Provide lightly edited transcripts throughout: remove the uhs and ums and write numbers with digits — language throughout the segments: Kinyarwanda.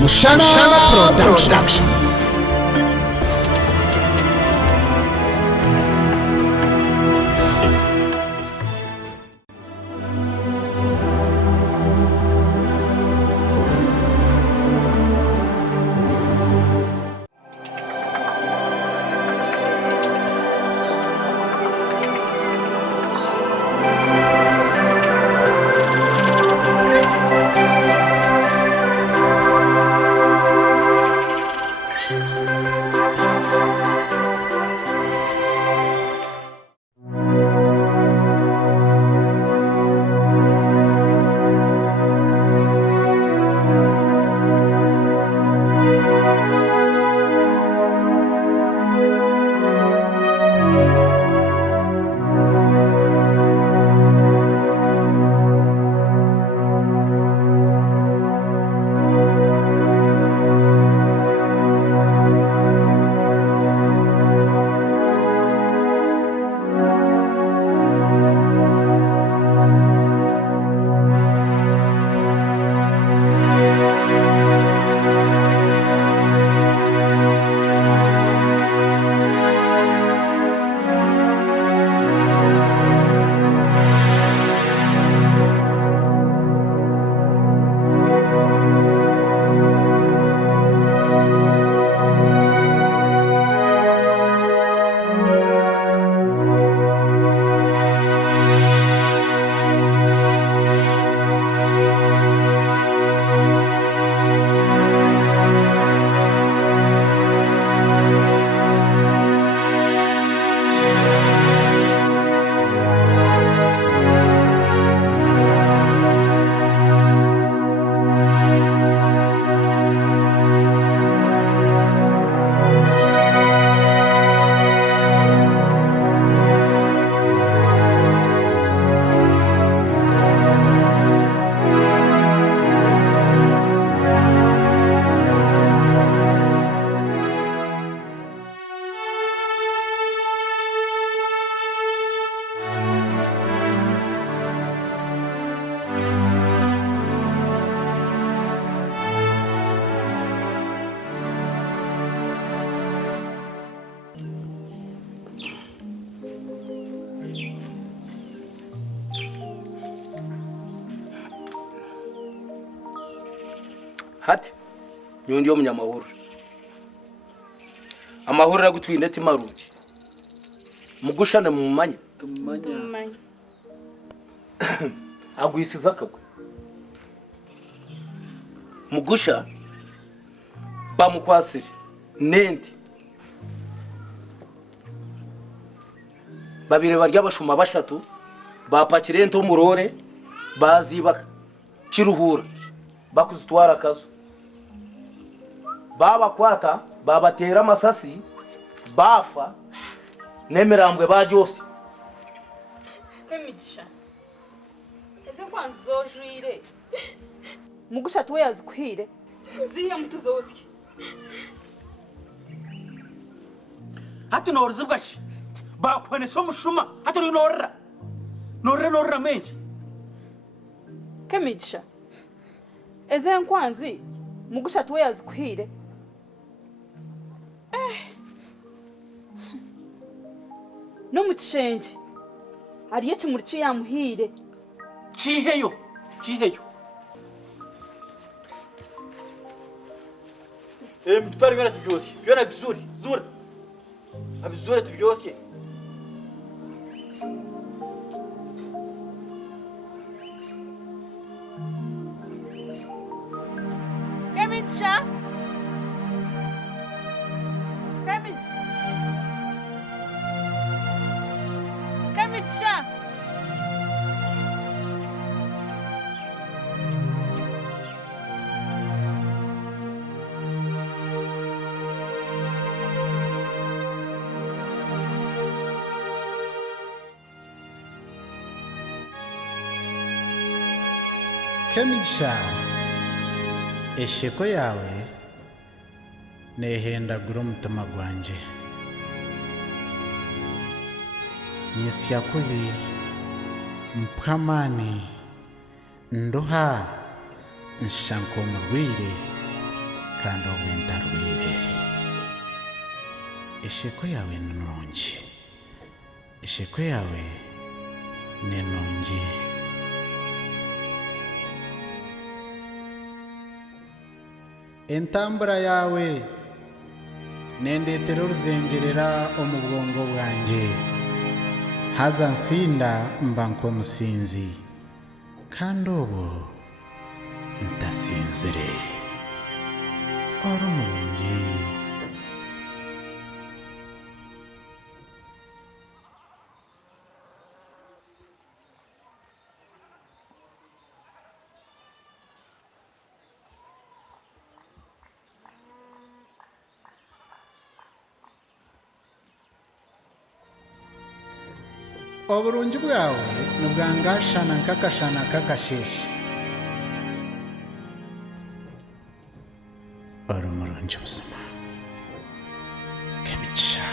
Mushana Production. Hati nyundi yo munyamahoro amahoro ragutwinde ati marungi mugushana mu manya agwisiza akagwe mugusha bamukwasire nende babire barya bashuma bashatu bapakire nto murore baziba kiruhura bakuzitwara akazo baba kwata babatera amasasi bafa nemerambwe bajose Kemigisha eze kwanzojwire mugusha tuwe yazikwire ziye mutuzosike hati norzubgachi bakwane so mushuma hati norra menji Kemigisha eze nkwanzi mugusha tuwe yazikwire no muchenje ariye kimurci yamuhire chiheyo mtari mera tibyosi byona bizuri zura abizure tibyosi Kemigisha Kemigisha esheko yawe nehendagura umutima gwanje nyisya kubi mpamani ndoha nshanko murwire kandi obwentarwire. Esheko yawe nungi, esheko yawe nenungi. Entambura yawe nendetera oruzengerera omu bwongo bwanje. Haza nsinda mba nk'omusinzi, kandi obu ntasinzire. Ori omurungi. Oburungi bwawe nibwangashana nk'akashana k'akasheeshe. Ori omurungi buzima. K'emigisha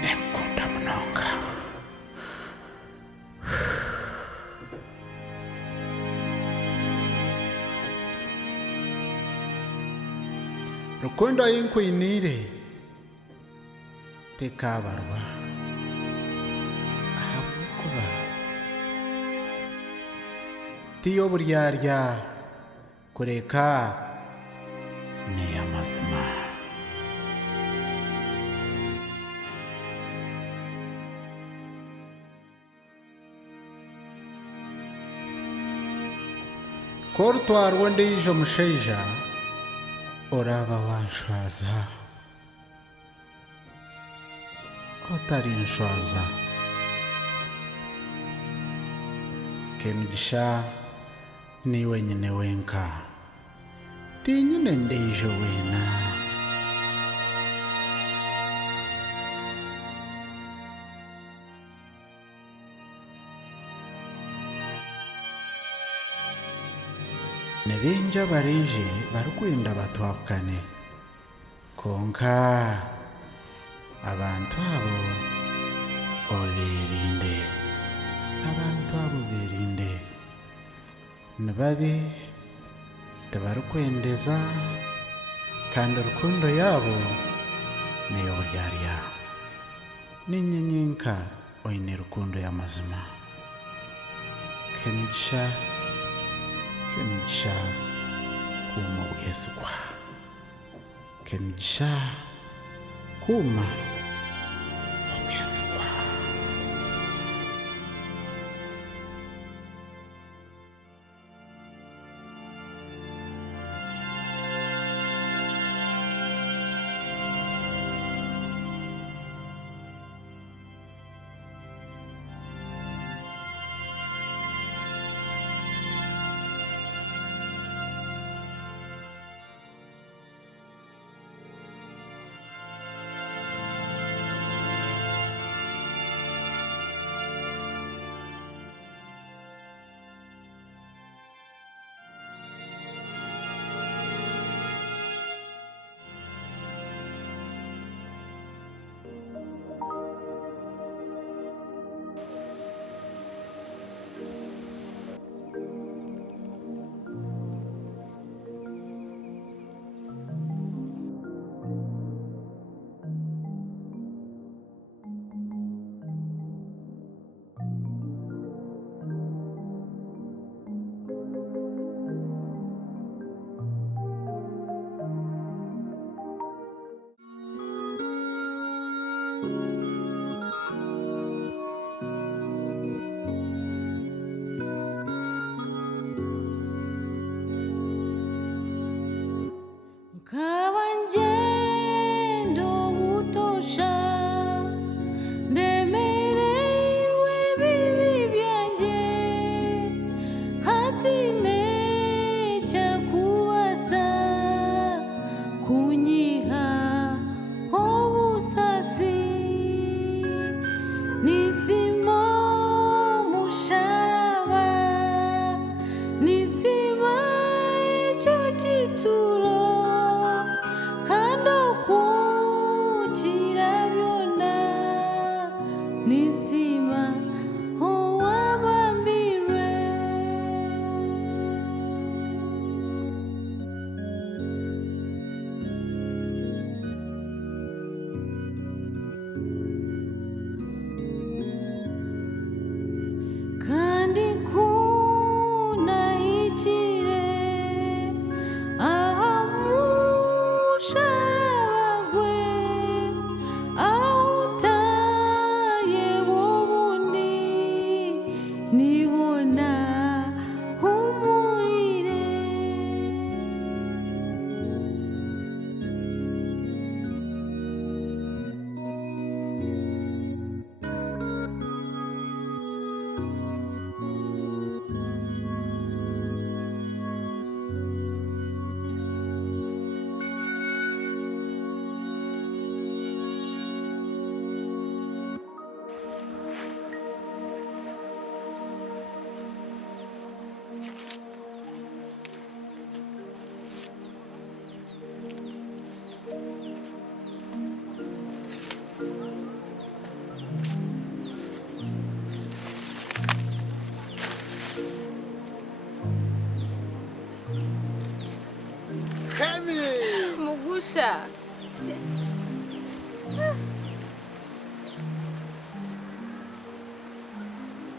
nenkukunda munonga. Rukundo ahi nkwiniire tekaabarwa. Ahabw'okuba tiyo oburyarya kureka n'ey'amazima. K'orutwarwa ondiijo mushaija oraba wanshwaza, otari nshwaza. K'emigisha niwe nyine wenka, tinyine ndiijo weena. Nibingi abaraije barikwenda batwahukane, konka abantu abo obeerinde. Abantu abo beerinde. Nibabi, tibarikwendeza, kandi orukundo yaabo n'ey'oburyarya. Ninye nyenka oine rukundo y'amazima. K'emigisha, k'emigisha kuuma obwesigwa. K'emigisha kuuma obwesigwa. Nisima, oh, wabambirwe. sha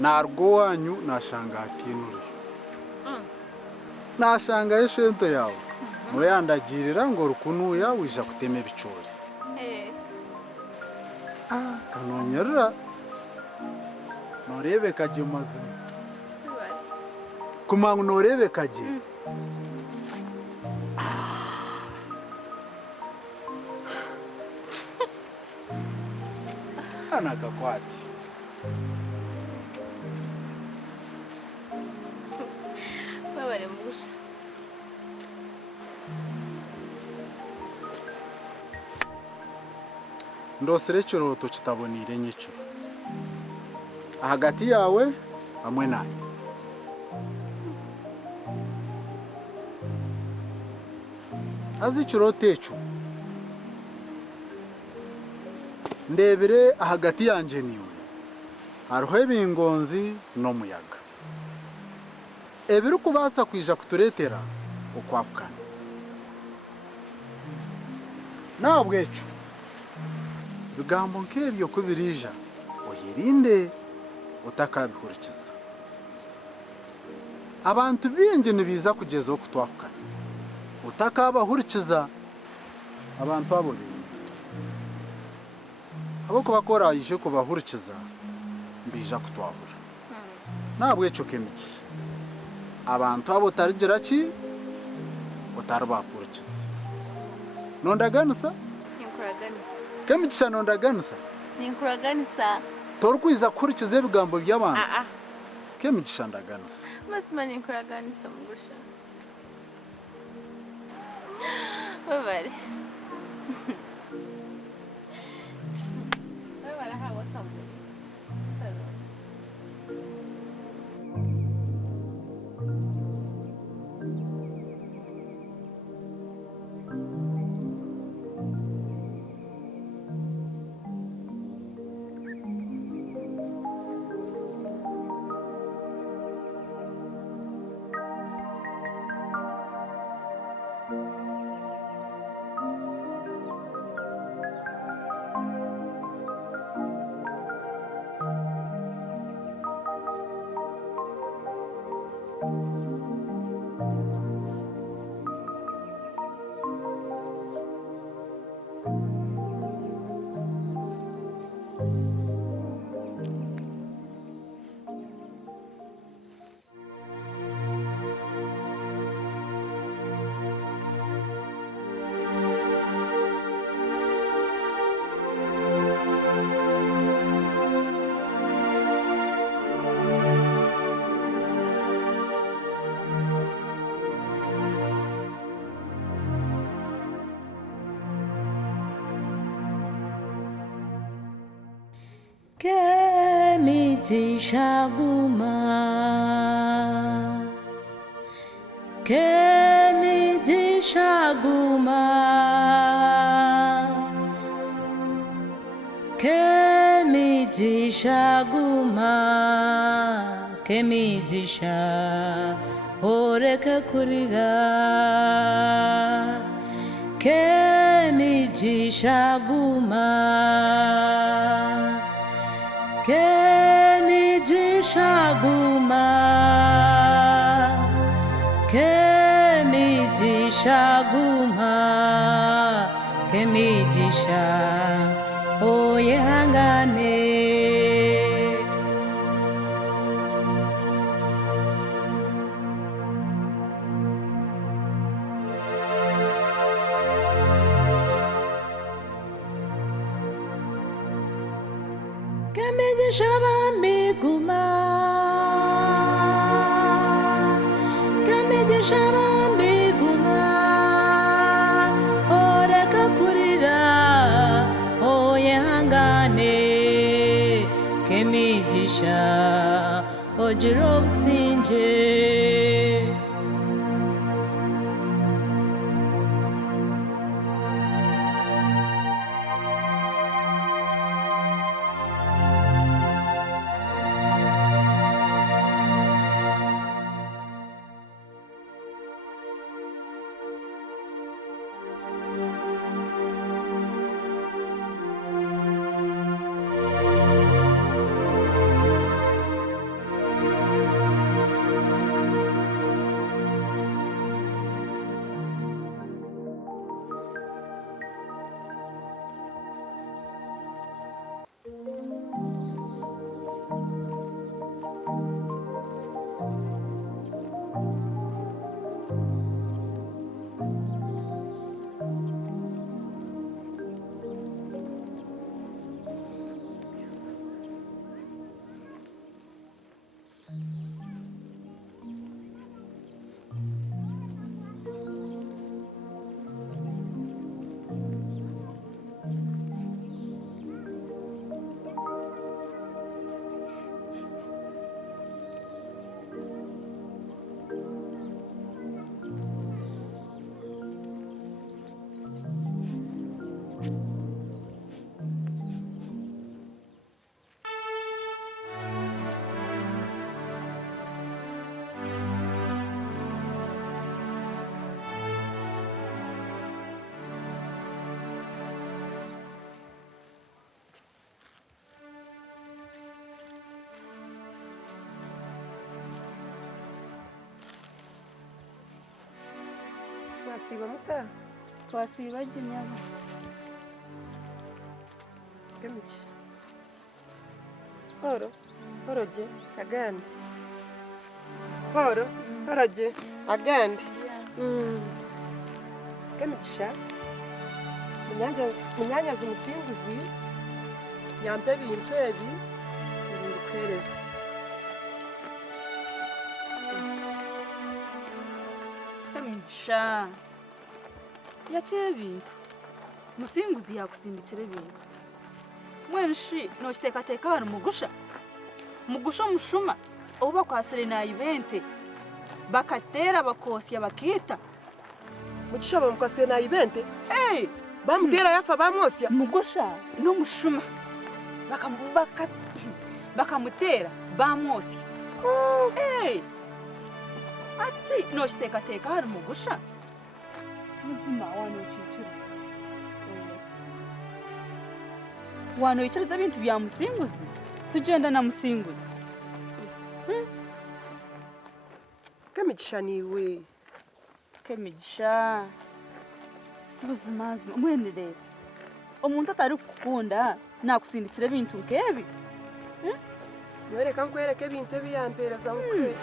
narwo wanyu nashanga hatinuriye nashanga eshento yawe muyandagirira ngo rukunuya wija kutema ibicuri kanonyerera norebe kaje mazima kumangu norebe kaje anakakwati babare mugusha ndosere kiroto kitabonire nyicuro hagati yawe hamwe nawe azi kiroto eco ndebere hagati yanje niwe hariho ebingonzi n'omuyaga ebiri kubasa kwija kuturetera okwakukana nabwe eco bigambo nk'ebyo kubirija oyerinde utakabihurikiza abantu bingi nibiza kugezaho kutwakukana utakabahurikiza abantu abo bingi abo kubakora yije kubahurikiza mbija kutwahura nabwe eco kemigisha abantu abo tarigira ki utarabahurikiza nondaganisa ninkuraganisa kemigisha nondaganisa ninkuraganisa torukwiza kurikiza ebigambo by'abantu kemigisha ndaganisa masima ninkuraganisa mugusha babare babare hawa kamu Kemiti shaguma, kemiti shaguma, kemiti shaguma, kemiti sha oreka kurira, kemiti shaguma. Kemiji shaguma, kemiji shaguma, kemiji sha oyehangane. Kemiji shabambiguma, kemiji shabambiguma, oreka kurira, oyehangane, kemiji sha ogira obusinge. Mwasiba muta? twasibaje nyama Kemichi. Horo je, agandi. Horo je, agandi. Kemichi. Munyanya zumusimbuzi. Nyampe bintu ebi. Ndikwereza. Kamigisha yakira ebintu musinguzi yakusindikira ebintu mwenshi nokitekateka hari mugusha mushuma obu bakwasire naibente bakatera bakosya bakita Mukishaba mukase na ibente? hey Bamutera yafa bamosya? mugusha no mushuma bakamutera bamosya hey ati nokitekateka hari mugusha muzima wanoyikiriza ebintu bya musinguzi tugenda na musinguzi Kemigisha niwe. Kemigisha buzima mwene rero omuntu atari kukunda nakusindikira ebintu nkebi Nwereka nkwereka ebintu ebiyampereza mukwe.